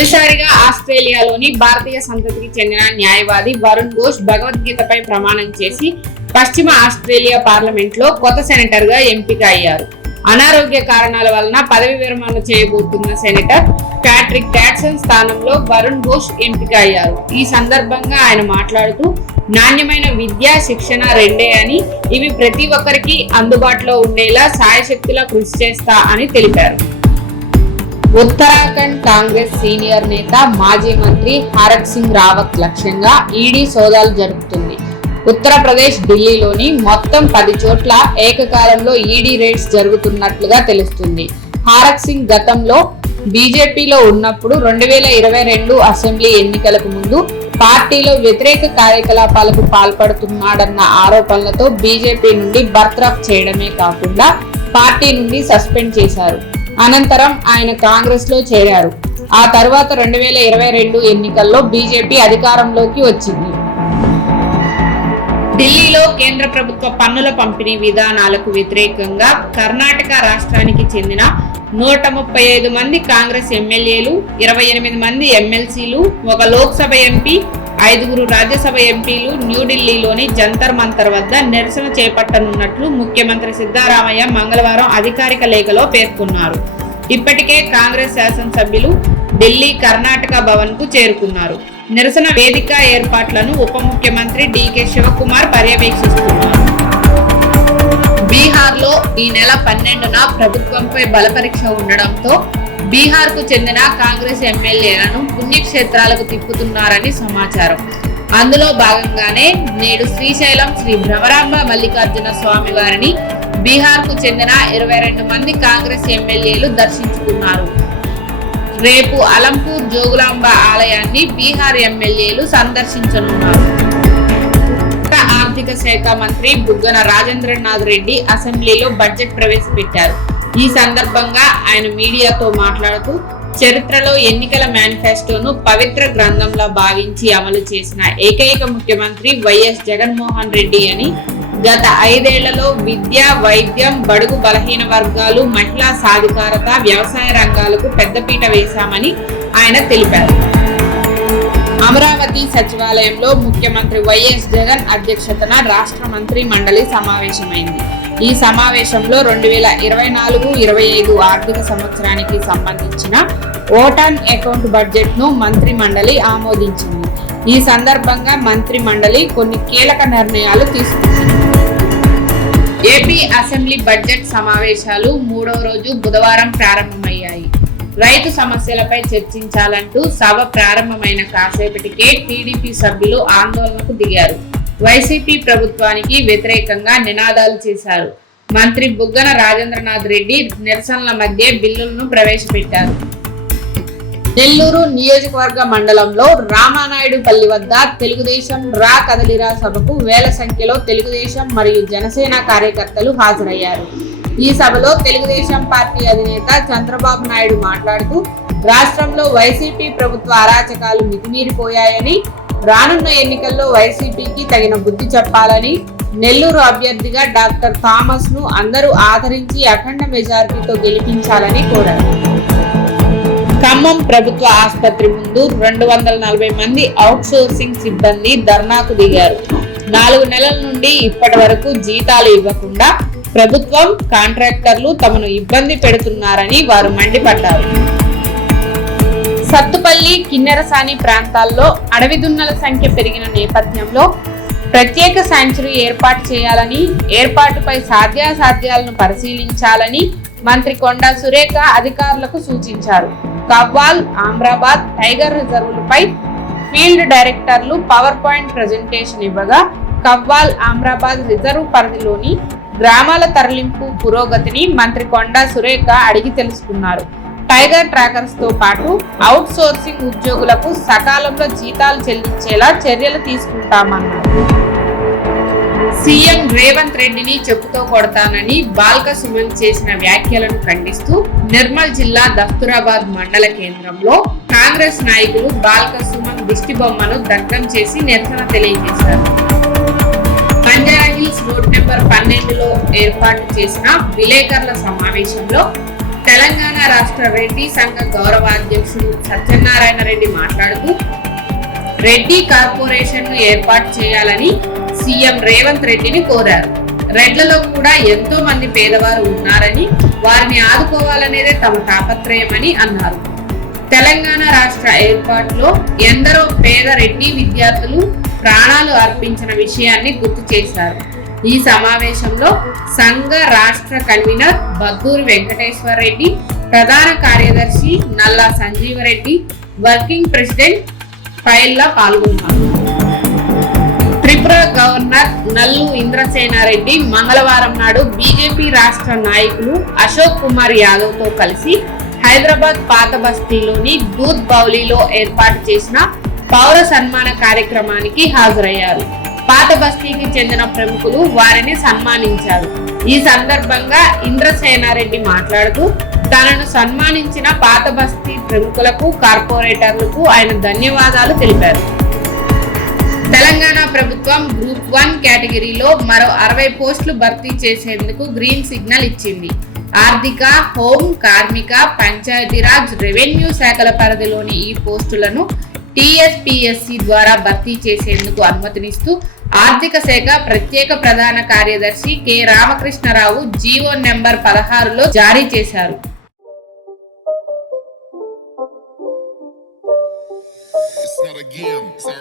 తొలిసారిగా ఆస్ట్రేలియాలోని భారతీయ సంతతికి చెందిన న్యాయవాది వరుణ్ ఘోష్ భగవద్గీతపై ప్రమాణం చేసి పశ్చిమ ఆస్ట్రేలియా పార్లమెంట్ లో కొత్త సెనేటర్ గా ఎంపిక అయ్యారు. అనారోగ్య కారణాల వలన పదవి విరమణ చేయబోతున్న సెనేటర్ ప్యాట్రిక్ డాడ్సన్ స్థానంలో వరుణ్ ఘోష్ ఎంపిక అయ్యారు. ఈ సందర్భంగా ఆయన మాట్లాడుతూ నాణ్యమైన విద్యా శిక్షణ రెండే అని, ఇవి ప్రతి ఒక్కరికి అందుబాటులో ఉండేలా సాయశక్తిలా కృషి చేస్తా అని తెలిపారు. ఉత్తరాఖండ్ కాంగ్రెస్ సీనియర్ నేత మాజీ మంత్రి హరక్ సింగ్ రావత్ లక్ష్యంగా ఈడీ సోదాలు జరుపుతుంది. ఉత్తరప్రదేశ్, ఢిల్లీలోని మొత్తం 10 చోట్ల ఏకకాలంలో ఈడీ రైడ్స్ జరుగుతున్నట్లుగా తెలుస్తుంది. హరక్ సింగ్ గతంలో బీజేపీలో ఉన్నప్పుడు 2022 అసెంబ్లీ ఎన్నికలకు ముందు పార్టీలో వ్యతిరేక కార్యకలాపాలకు పాల్పడుతున్నాడన్న ఆరోపణలతో బీజేపీ నుండి బర్తరఫ్ చేయడమే కాకుండా పార్టీ నుండి సస్పెండ్ చేశారు. అనంతరం ఆయన కాంగ్రెస్ లో చేరారు. ఆ తర్వాత 2022 ఎన్నికల్లో బీజేపీ అధికారంలోకి వచ్చింది. ఢిల్లీలో కేంద్ర ప్రభుత్వ పన్నుల పంపిణీ విధానాలకు వ్యతిరేకంగా కర్ణాటక రాష్ట్రానికి చెందిన 135 మంది కాంగ్రెస్ ఎమ్మెల్యేలు, 28 మంది ఎమ్మెల్సీలు, 1 లోక్సభ ఎంపీ, 5 రాజ్యసభ ఎంపీలు న్యూఢిల్లీలోని జంతర్ మంతర్ వద్ద నిరసన చేపట్టనున్నట్లు ముఖ్యమంత్రి సిద్ధరామయ్య మంగళవారం అధికారిక లేఖలో పేర్కొన్నారు. ఇప్పటికే కాంగ్రెస్ శాసనసభ్యులు ఢిల్లీ కర్ణాటక భవన్ కు చేరుకున్నారు. నిరసన వేదిక ఏర్పాట్లను ఉప ముఖ్యమంత్రి డీకే శివకుమార్ పర్యవేక్షిస్తున్నారు. బీహార్ లో ఈ నెల 12న ప్రభుత్వంపై బలపరీక్ష ఉండడంతో బీహార్ కు చెందిన కాంగ్రెస్ ఎమ్మెల్యేలను పుణ్యక్షేత్రాలకు తిప్పుతున్నారని సమాచారం. అందులో భాగంగానే నేడు శ్రీశైలం శ్రీ భ్రమరాంబ మల్లికార్జున స్వామి వారిని బీహార్ కు చెందిన 22 మంది కాంగ్రెస్ ఎమ్మెల్యేలు దర్శించుకున్నారు. రేపు అలంపూర్ జోగులాంబ ఆలయాన్ని బీహార్ ఎమ్మెల్యేలు సందర్శించనున్నారు. ఆర్థిక శాఖ మంత్రి బుగ్గన రాజేంద్రనాథ్ రెడ్డి అసెంబ్లీలో బడ్జెట్ ప్రవేశపెట్టారు. ఈ సందర్భంగా ఆయన మీడియాతో మాట్లాడుతూ చరిత్రలో ఎన్నికల మేనిఫెస్టోను పవిత్ర గ్రంథంలా భావించి అమలు చేసిన ఏకైక ముఖ్యమంత్రి వైఎస్ జగన్మోహన్ రెడ్డి అని, గత 5 ఏళ్లలో విద్య, వైద్యం, బడుగు బలహీన వర్గాలు, మహిళా సాధికారత, వ్యవసాయ రంగాలకు పెద్దపీట వేశామని ఆయన తెలిపారు. అమరావతి సచివాలయంలో ముఖ్యమంత్రి వైఎస్ జగన్ అధ్యక్షతన రాష్ట్ర మంత్రి మండలి సమావేశమైంది. ఈ సమావేశంలో 2024-25 ఆర్థిక సంవత్సరానికి సంబంధించిన ఓటాన్ అకౌంట్ బడ్జెట్ ను మంత్రి మండలి ఆమోదించింది. ఈ సందర్భంగా మంత్రి మండలి కొన్ని కీలక నిర్ణయాలు తీసుకుంది. ఏపీ అసెంబ్లీ బడ్జెట్ సమావేశాలు 3వ రోజు బుధవారం ప్రారంభమయ్యాయి. రైతు సమస్యలపై చర్చించాలంటూ సభ ప్రారంభమైన కాసేపటికే టీడీపీ సభ్యులు ఆందోళనకు దిగారు. వైసీపీ ప్రభుత్వానికి వ్యతిరేకంగా నినాదాలు చేశారు. మంత్రి బుగ్గన రాజేంద్రనాథ్ రెడ్డి నిరసనల మధ్య బిల్లులను ప్రవేశపెట్టారు. నెల్లూరు నియోజకవర్గ మండలంలో రామానాయుడుపల్లి వద్ద తెలుగుదేశం రా కదలిరా సభకు వేల సంఖ్యలో తెలుగుదేశం మరియు జనసేన కార్యకర్తలు హాజరయ్యారు. ఈ సభలో తెలుగుదేశం పార్టీ అధినేత చంద్రబాబు నాయుడు మాట్లాడుతూ రాష్ట్రంలో వైసీపీ ప్రభుత్వ అరాచకాలు మితిమీరిపోయాయని, రానున్న ఎన్నికల్లో వైసీపీకి తగిన బుద్ధి చెప్పాలని, నెల్లూరు అభ్యర్థిగా డాక్టర్ థామస్ ను అందరూ ఆదరించి అఖండ మెజారిటీతో గెలిపించాలని కోరారు. ఖమ్మం ప్రభుత్వ ఆసుపత్రి ముందు 240 మంది అవుట్ సోర్సింగ్ సిబ్బంది ధర్నాకు దిగారు. 4 నెలల నుండి ఇప్పటి వరకు జీతాలు ఇవ్వకుండా ప్రభుత్వం, కాంట్రాక్టర్లు తమను ఇబ్బంది పెడుతున్నారని వారు మండిపడ్డారు. సత్తుపల్లి, కిన్నెరసాని ప్రాంతాల్లో అడవి దున్నల సంఖ్య పెరిగిన నేపథ్యంలో ప్రత్యేక శాంక్చురీ ఏర్పాటు చేయాలని, ఏర్పాటుపై సాధ్యాసాధ్యాలను పరిశీలించాలని మంత్రి కొండా సురేఖ అధికారులకు సూచించారు. కవ్వాల్, ఆమ్రాబాద్ టైగర్ రిజర్వులపై ఫీల్డ్ డైరెక్టర్లు పవర్ పాయింట్ ప్రజెంటేషన్ ఇవ్వగా, కవ్వాల్, ఆమ్రాబాద్ రిజర్వ్ పరిధిలోని గ్రామాల తరలింపు పురోగతిని మంత్రి కొండా సురేఖ అడిగి తెలుసుకున్నారు. టైగర్ ట్రాకర్స్ తో పాటు అవుట్ సోర్సింగ్ ఉద్యోగులకు సకాలంలో జీతాలు చెల్లించేలా చర్యలు తీసుకుంటామన్నారు. సీఎం రేవంత్ రెడ్డిని చెప్పుతో కొడతానని బాల్క సుమన్ చేసిన వ్యాఖ్యలను ఖండిస్తూ నిర్మల్ జిల్లా దస్తూరాబాద్ మండల కేంద్రంలో కాంగ్రెస్ నాయకులు బాల్క సుమన్ దిష్టి బొమ్మను దగ్ధం చేసి నిరసన తెలియజేశారు. బంజారా హిల్స్ రోడ్ నెంబర్ 12లో ఏర్పాటు చేసిన విలేకరుల సమావేశంలో తెలంగాణ రాష్ట్ర రెడ్డి సంఘ గౌరవాధ్యక్షుడు సత్యనారాయణ రెడ్డి మాట్లాడుతూ రెడ్డి కార్పొరేషన్ ను ఏర్పాటు చేయాలని సీఎం రేవంత్ రెడ్డిని కోరారు. రెడ్లలో కూడా ఎంతో మంది పేదవారు ఉన్నారని వారిని ఆదుకోవాలనేదే తమ తాపత్రయమని అన్నారు. తెలంగాణ రాష్ట్ర ఏర్పాటులో ఎందరో పేద రెడ్డి విద్యార్థులు ప్రాణాలు అర్పించిన విషయాన్ని గుర్తు చేశారు. ఈ సమావేశంలో సంఘ రాష్ట్ర కన్వీనర్ బద్దూరి వెంకటేశ్వర రెడ్డి, ప్రధాన కార్యదర్శి నల్లా సంజీవరెడ్డి, వర్కింగ్ ప్రెసిడెంట్ ఫైల్లా పాల్గొన్నారు. త్రిపుర గవర్నర్ నల్లు ఇంద్రసేనారెడ్డి మంగళవారం నాడు బీజేపీ రాష్ట్ర నాయకులు అశోక్ కుమార్ యాదవ్ తో కలిసి హైదరాబాద్ పాత బస్తీలోని దూద్ బౌలీలో ఏర్పాటు చేసిన పౌర సన్మాన కార్యక్రమానికి హాజరయ్యారు. పాత బస్తీకి చెందిన ప్రముఖులు వారిని సన్మానించారు. ఈ సందర్భంగా ఇంద్రసేనారెడ్డి మాట్లాడుతూ తనను సన్మానించిన పాత బస్తీ ప్రముఖులకు, కార్పొరేటర్లకు ఆయన ధన్యవాదాలు తెలిపారు. తెలంగాణ ప్రభుత్వం గ్రూప్ 1 కేటగిరీలో మరో 60 పోస్టులు భర్తీ చేసేందుకు గ్రీన్ సిగ్నల్ ఇచ్చింది. ఆర్థిక, హోం, కార్మిక, పంచాయతీరాజ్, రెవెన్యూ శాఖల పరిధిలోని ఈ పోస్టులను టీఎస్పీఎస్సీ ద్వారా భర్తీ చేసేందుకు అనుమతినిస్తూ ఆర్థిక శాఖ ప్రత్యేక ప్రధాన కార్యదర్శి కె రామకృష్ణరావు జీవో నెంబర్ 16లో జారీ చేశారు. It's not a game, it's a